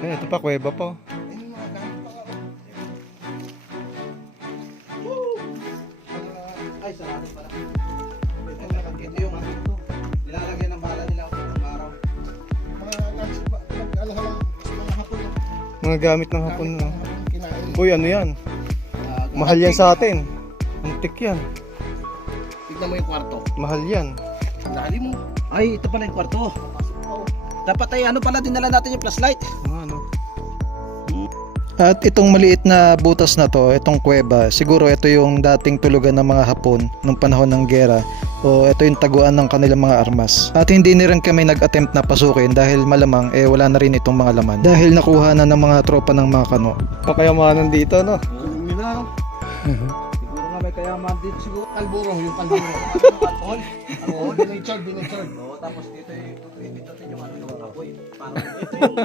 Eh, ito pa, kuweba pa. Ayun, mga gamit pa ka. Ay, sarado pala. Ito yung ano ito. Nilalagyan ng bala nila ng araw. Mga gamit pa. Nag-alahalang mga hapon. Mga gamit ng hapon na. Kinain. Uy, ano yan? Mahal yan sa atin. Antik yan. Tignan mo yung kwarto. Mahal yan. Dali mo. Ay, ito pala yung kwarto. Dapat ay ano pala, dinala natin yung flashlight. Ano? At itong maliit na butas na to, itong kuweba, siguro ito yung dating tulugan ng mga Hapon nung panahon ng gera o ito yung taguan ng kanilang mga armas. At hindi na rin kami nag-attempt na pasukin dahil malamang wala na rin itong mga laman. Dahil nakuha na ng mga tropa ng mga kano. Pakayamanan dito, no? Yun na. Siguro nga may kayaman dito siguro. Kalburo, yung kalburo. Alcohol. Alcohol, binay-chard. Oo, tapos dito yung ano yung apoy. Parang ito yung